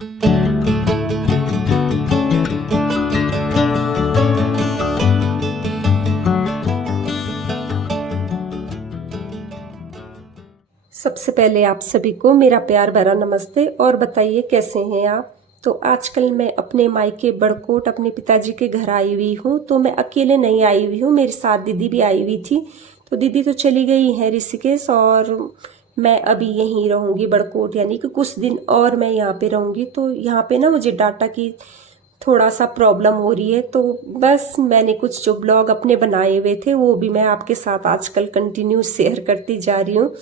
सबसे पहले आप सभी को मेरा प्यार भरा नमस्ते और बताइए कैसे हैं आप। तो आजकल मैं अपने मायके बड़कोट अपने पिताजी के घर आई हुई हूँ। तो मैं अकेले नहीं आई हुई हूँ, मेरे साथ दीदी भी आई हुई थी। तो दीदी तो चली गई है ऋषिकेश और मैं अभी यहीं रहूँगी बड़कोट, यानी कि कुछ दिन और मैं यहाँ पे रहूँगी। तो यहाँ पे ना मुझे डाटा की थोड़ा सा प्रॉब्लम हो रही है, तो बस मैंने कुछ जो ब्लॉग अपने बनाए हुए थे वो भी मैं आपके साथ आजकल कंटिन्यू शेयर करती जा रही हूँ।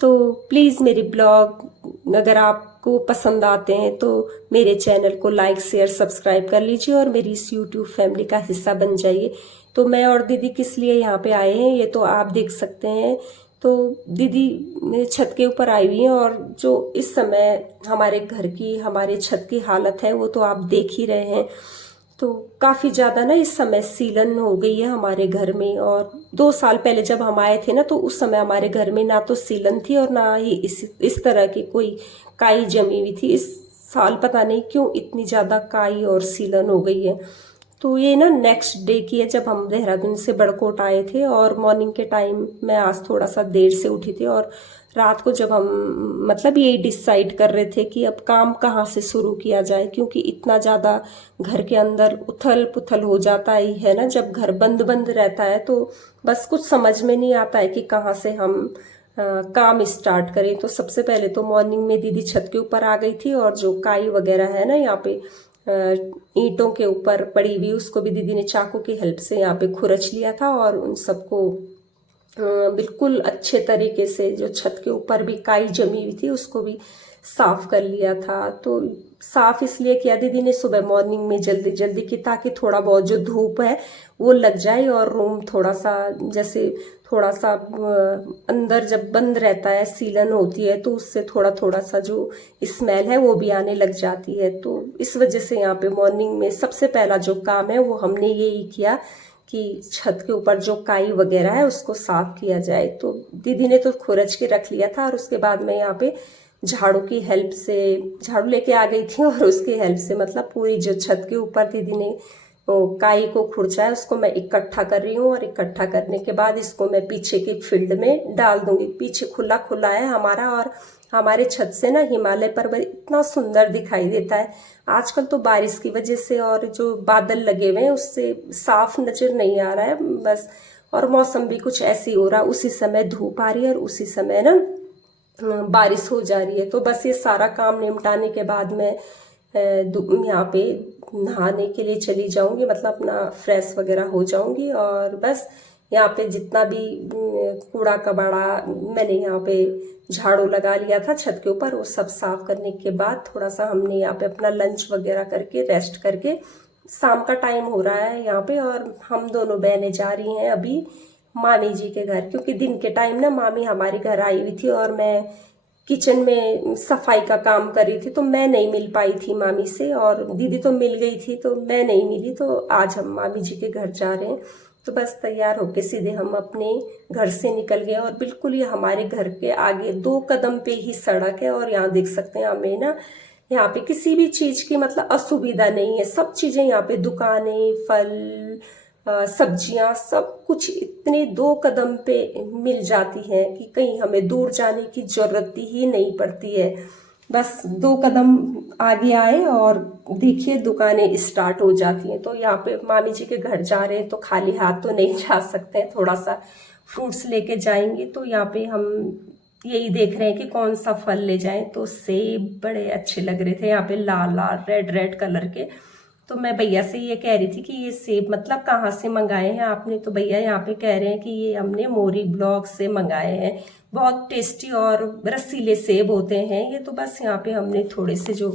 तो प्लीज़ मेरे ब्लॉग अगर आपको पसंद आते हैं तो मेरे चैनल को लाइक शेयर सब्सक्राइब कर लीजिए और मेरी इस यूट्यूब फैमिली का हिस्सा बन जाइए। तो मैं और दीदी किस लिए यहाँ पे आए हैं ये तो आप देख सकते हैं। तो दीदी छत के ऊपर आई हुई हैं और जो इस समय हमारे छत की हालत है वो तो आप देख ही रहे हैं। तो काफ़ी ज़्यादा ना इस समय सीलन हो गई है हमारे घर में। और 2 साल पहले जब हम आए थे ना तो उस समय हमारे घर में ना तो सीलन थी और ना ही इस तरह की कोई काई जमी हुई थी। इस साल पता नहीं क्यों इतनी ज़्यादा काई और सीलन हो गई है। तो ये ना नेक्स्ट डे की है जब हम देहरादून से बड़कोट आए थे और मॉर्निंग के टाइम मैं आज थोड़ा सा देर से उठी थी। और रात को जब हम मतलब ये डिसाइड कर रहे थे कि अब काम कहाँ से शुरू किया जाए, क्योंकि इतना ज़्यादा घर के अंदर उथल पुथल हो जाता ही है ना जब घर बंद बंद रहता है। तो बस कुछ समझ में नहीं आता है कि कहाँ से हम काम स्टार्ट करें। तो सबसे पहले तो मॉर्निंग में दीदी छत के ऊपर आ गई थी और जो काई वगैरह है ना यहाँ पे ईंटों के ऊपर पड़ी हुई, उसको भी दीदी ने चाकू की हेल्प से यहाँ पे खुरच लिया था और उन सबको बिल्कुल अच्छे तरीके से जो छत के ऊपर भी काई जमी हुई थी उसको भी साफ कर लिया था। तो साफ इसलिए किया दीदी ने सुबह मॉर्निंग में जल्दी जल्दी की, ताकि थोड़ा बहुत जो धूप है वो लग जाए और रूम थोड़ा सा जैसे थोड़ा सा अंदर जब बंद रहता है सीलन होती है तो उससे थोड़ा थोड़ा सा जो स्मेल है वो भी आने लग जाती है। तो इस वजह से यहाँ पे मॉर्निंग में सबसे पहला जो काम है वो हमने यही किया कि छत के ऊपर जो काई वगैरह है उसको साफ किया जाए। तो दीदी ने तो खुरच के रख लिया था और उसके बाद मैं यहाँ पे झाड़ू की हेल्प से झाड़ू लेके आ गई थी और उसकी हेल्प से मतलब पूरी जो छत के ऊपर दीदी ने काई को खुरचा है उसको मैं इकट्ठा कर रही हूँ। और इकट्ठा करने के बाद इसको मैं पीछे के फील्ड में डाल दूंगी। पीछे खुला खुला है हमारा और हमारे छत से ना हिमालय पर्वत इतना सुंदर दिखाई देता है। आजकल तो बारिश की वजह से और जो बादल लगे हुए हैं उससे साफ नजर नहीं आ रहा है बस। और मौसम भी कुछ ऐसे ही हो रहा है, उसी समय धूप आ रही है और उसी समय ना बारिश हो जा रही है। तो बस ये सारा काम निपटाने के बाद मैं यहाँ पे नहाने के लिए चली जाऊंगी, मतलब अपना फ्रेश वगैरह हो जाऊंगी। और बस यहाँ पे जितना भी कूड़ा कबाड़ा मैंने यहाँ पे झाड़ू लगा लिया था छत के ऊपर वो सब साफ करने के बाद थोड़ा सा हमने यहाँ पे अपना लंच वगैरह करके रेस्ट करके, शाम का टाइम हो रहा है यहाँ पे और हम दोनों बहनें जा रही हैं अभी मामी जी के घर। क्योंकि दिन के टाइम ना मामी हमारे घर आई हुई थी और मैं किचन में सफाई का काम कर रही थी तो मैं नहीं मिल पाई थी मामी से, और दीदी तो मिल गई थी तो मैं नहीं मिली। तो आज हम मामी जी के घर जा रहे हैं। तो बस तैयार होके सीधे हम अपने घर से निकल गए और बिल्कुल ये हमारे घर के आगे 2 कदम पे ही सड़क है। और यहाँ देख सकते हैं हमें ना यहाँ पे किसी भी चीज की मतलब असुविधा नहीं है। सब चीजें यहाँ पे दुकानें, फल, सब्जियां सब कुछ इतने 2 कदम पे मिल जाती हैं कि कहीं हमें दूर जाने की जरूरत ही नहीं पड़ती है। बस 2 कदम आगे आए और देखिए दुकानें स्टार्ट हो जाती हैं। तो यहाँ पे मामी जी के घर जा रहे हैं तो खाली हाथ तो नहीं जा सकते हैं, थोड़ा सा फ्रूट्स लेके जाएंगे। तो यहाँ पे हम यही देख रहे हैं कि कौन सा फल ले जाएं। तो सेब बड़े अच्छे लग रहे थे यहाँ पे, लाल लाल रेड रेड कलर के। तो मैं भैया से ये कह रही थी कि ये सेब मतलब कहाँ से मंगाए हैं आपने। तो भैया यहाँ पे कह रहे हैं कि ये हमने मोरी ब्लॉक से मंगाए हैं, बहुत टेस्टी और रसीले सेब होते हैं ये। तो बस यहाँ पे हमने थोड़े से जो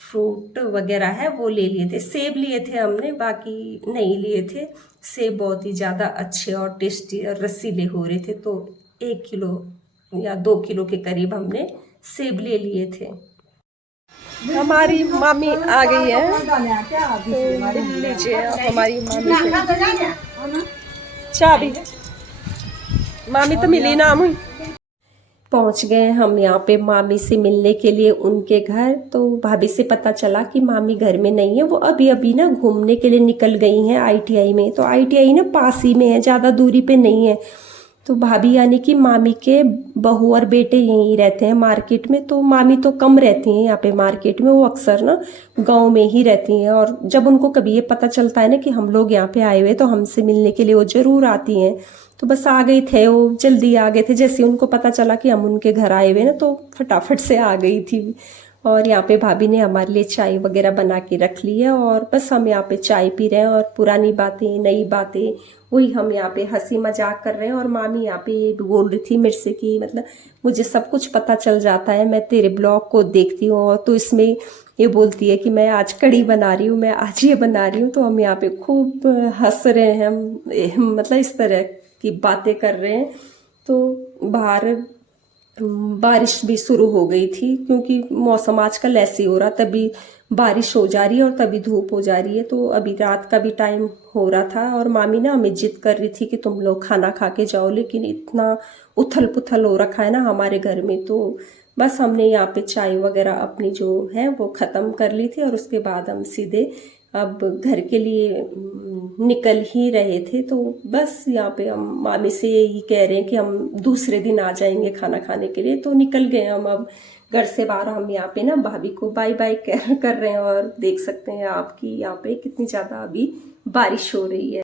फ्रूट वगैरह है वो ले लिए थे, सेब लिए थे हमने, बाकी नहीं लिए थे। सेब बहुत ही ज़्यादा अच्छे और टेस्टी और रसीले हो रहे थे। तो 1 किलो या 2 किलो के करीब हमने सेब ले लिए थे। हमारी मामी आ गई है तो लीजिए आप हमारी मामी से चाबी। मामी तो मिली ना मुझे। पहुंच गए हम यहाँ पे मामी से मिलने के लिए उनके घर। तो भाभी से पता चला कि मामी घर में नहीं है, वो अभी अभी ना घूमने के लिए निकल गई हैं आईटीआई में। तो आईटीआई ना पास ही में है, ज़्यादा दूरी पे नहीं है। तो भाभी यानी कि मामी के बहू और बेटे यहीं रहते हैं मार्केट में। तो मामी तो कम रहती हैं यहाँ पे मार्केट में, वो अक्सर ना गांव में ही रहती हैं। और जब उनको कभी ये पता चलता है ना कि हम लोग यहाँ पे आए हुए, तो हमसे मिलने के लिए वो जरूर आती हैं। तो बस आ गई थे, वो जल्दी आ गए थे। जैसे उनको पता चला कि हम उनके घर आए हुए ना, तो फटाफट से आ गई थी। और यहाँ पे भाभी ने हमारे लिए चाय वगैरह बना के रख ली है, और बस हम यहाँ पे चाय पी रहे हैं और पुरानी बातें नई बातें वही हम यहाँ पे हंसी मजाक कर रहे हैं। और मामी यहाँ पे ये भी बोल रही थी मेरे से कि मतलब मुझे सब कुछ पता चल जाता है, मैं तेरे ब्लॉग को देखती हूँ। और तो इसमें ये बोलती है कि मैं आज कढ़ी बना रही हूँ, मैं आज ये बना रही हूँ। तो हम यहाँ पे खूब हंस रहे हैं, हम मतलब इस तरह की बातें कर रहे हैं। तो बाहर बारिश भी शुरू हो गई थी, क्योंकि मौसम आजकल ऐसे ही हो रहा, तभी बारिश हो जा रही है और तभी धूप हो जा रही है। तो अभी रात का भी टाइम हो रहा था, और मामी ना हमें जिद कर रही थी कि तुम लोग खाना खा के जाओ, लेकिन इतना उथल पुथल हो रखा है ना हमारे घर में। तो बस हमने यहाँ पे चाय वगैरह अपनी जो है वो ख़त्म कर ली थी, और उसके बाद हम सीधे अब घर के लिए निकल ही रहे थे। तो बस यहाँ पे हम मामी से यही कह रहे हैं कि हम दूसरे दिन आ जाएंगे खाना खाने के लिए। तो निकल गए हम अब घर से बाहर। हम यहाँ पे ना भाभी को बाय बाय कर रहे हैं, और देख सकते हैं आपकी यहाँ पे कितनी ज़्यादा अभी बारिश हो रही है।